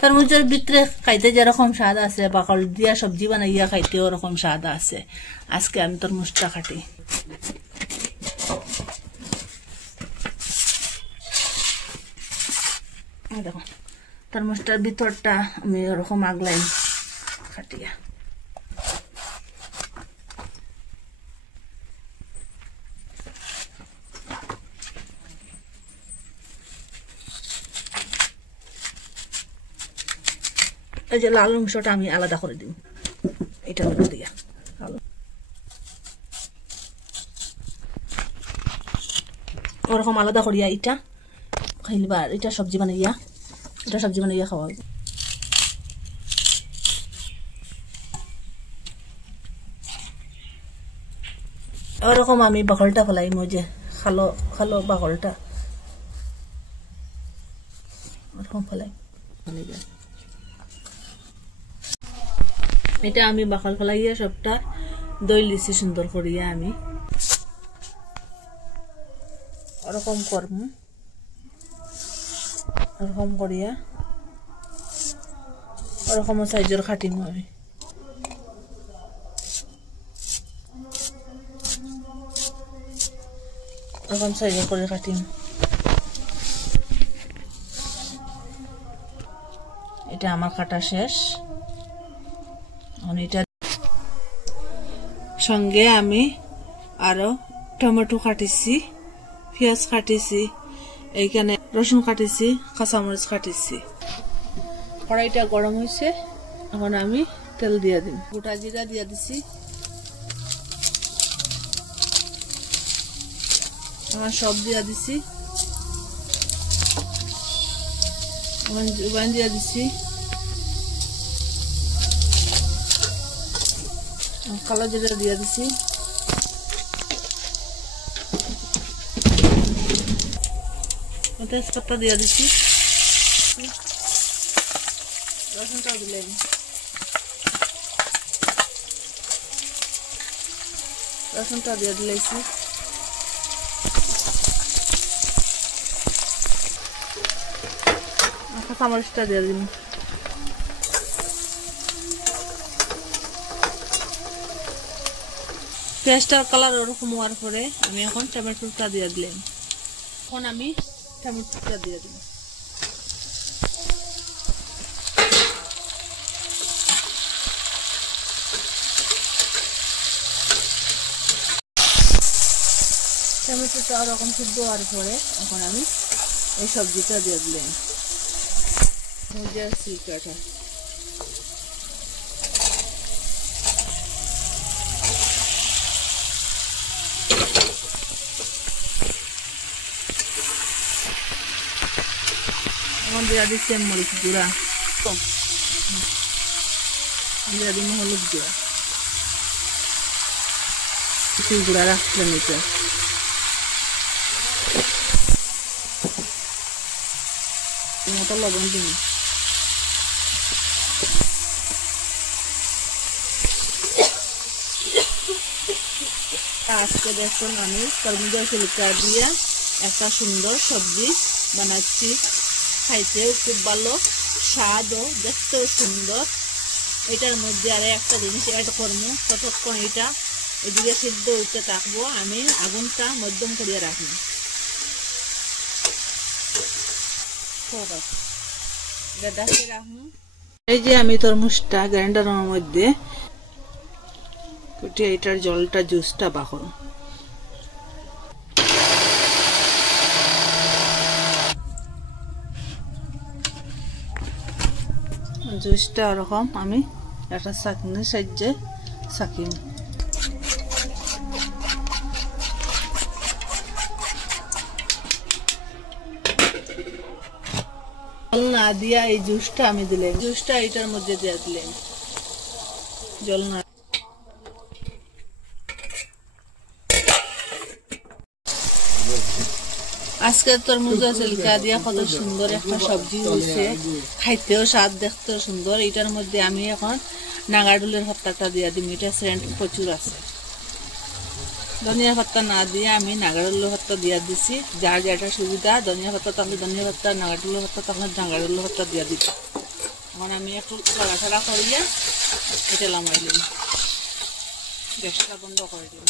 তরমুজের ভিতরে খাইতে যেরকম স্বাদ আছে, বাকল দিয়া সবজি বানাইয়া খাইতে ওরকম স্বাদ আছে। আজকে আমি তরমুজটা কাটি। দেখো তরমুজটার ভিতরটা আমি ওরকম আগলাই কাটিয়া। এই যে লাল অংশটা আমি আলাদা করে দিব, এটা দিয়া ওরকম আলাদা করিয়া এটা খাইলিবা। এটা সবজি বানাইয়া খাওয়া হবে। ওরকম আমি বাকলটা ফেলাই, যে খালো খালো বাকলটা ওরকম ফেলাই। এটা আমি বাকল ফেলাইয়া সবটা দই লিছি সুন্দর করিয়া। আমি ওরকম করবো, ওরকম করিয়া ওরকম সাইজের কাটিম আমি। ওরকম সাইজের করে কাটিম। এটা আমার কাটা শেষ। এটা সঙ্গে আমি আরো টমেটো কাটিছি, পেঁয়াজ কাটিছি, এইখানে রসুন কাটিছি, কাঁচামরিচ কাটিছি। কড়াইটা গরম হয়েছে, এখন আমি তেল দিয়ে দিই। গোটা জিরা দিয়ে দিছি, আমার সব দিয়ে দিছি, জোবান দিয়ে দিছি, কালো জিরা দিয়ে দিছি, তেজপাতা দিয়ে দিছি, রসুনটাও দিলাম, রসুনটা দিয়ে দিলাইছি, কাঁচামরিচটা দিয়ে দিন। পেঁয়াজটার কালার ওরকম হওয়ার পরে আমি এখন টমেটোটা দিয়ে দিলাম। এখন আমি টমেটোটা দিয়ে দিব। টমেটোটা ওরকম সিদ্ধ হওয়ার পরে এখন আমি এই সবজিটা দিয়ে দিলাম। সিলকাটা এখন দিয়ে দিচ্ছি মরিচ গুঁড়া, দিয়ে দিব হলুদ গুঁড়া, গুঁড়া রাখলাম। এটা মতো লবণ দিন। আজকে দেখুন আমি তরমুজের ছিলকা দিয়ে একটা সুন্দর সবজি বানাচ্ছি। খাইতেও খুব ভালো, স্বাদও, দেখতেও সুন্দর। এটার মধ্যে আর একটা জিনিস অ্যাড করবো। ততক্ষণ এটা এদিকে সিদ্ধ হইতে থাকবো, আমি আগুনটা মধ্যম করিয়া রাখবো। এই যে আমি তরমুজটা গ্রাইন্ডারের মধ্যে কুটিয়ে এটার জলটা জুসটা বাকল। জুসটা ওরকম আমি একটা চাকনির সাহায্যে চাকিম। জল না দিয়া এই জুসটা আমি দিলাম, জুসটা এটার মধ্যে দিয়ে দিলাম, জল না। আজকে তরমুজের ছিলকা দিয়া কত সুন্দর একটা সবজি হয়েছে, খাইতেও স্বাদ, দেখতেও সুন্দর। এটার মধ্যে আমি এখন নাগাডুলের পাতাটা দিয়ে দিই, এটা সেন্ট প্রচুর আছে। ধনিয়া পাতা না দিয়ে আমি নাগাডুলের পাতা দিয়ে দিছি। যার যেটা সুবিধা, ধনিয়া পাতা থাকলে ধনিয়া পাতা, নাগাডুলের পাতা থাকলে নাগাডুলের পাতা দিয়ে দিচ্ছি। এখন আমি একটু লাড়াচাড়া করিয়া এটা নামাই দিই, গ্যাসটা বন্ধ করে দিই।